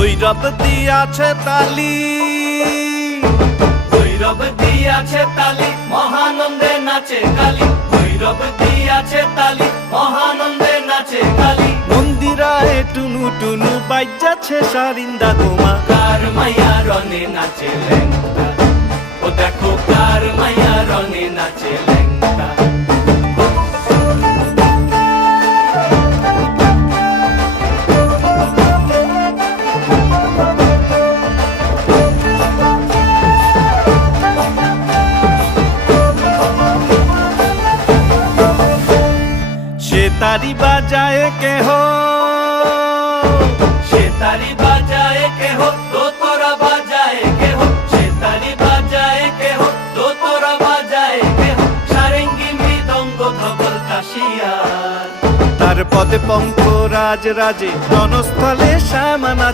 ভৈরব দিয়াছে তালি, ভৈরব দিয়াছে তালি, মহানন্দে নাচে কালী। ভৈরব দিয়াছে তালি, মহানন্দে নাচে কালী। মন্দিরায় টুনু টুনু বাজ্যাছে সারিন্দা গোমা। কার মাইয়া রনে নাচে ল্যাংটা, ও দেখো কার মাইয়া রনে নাচে ল্যাংটা। সে তারি বাজায় কেহ, সে তারি বাজায় কেহ, দোতরা বাজায় কেহ। সে তারি বাজায় কেহ, দোতরা বাজায় কেহ। সারেঙ্গি মৃদঙ্গ ধবল কাশিয়ার। তার পদে পঙ্ক রাজ রাজে, রণস্থলে শ্যামা নাচে।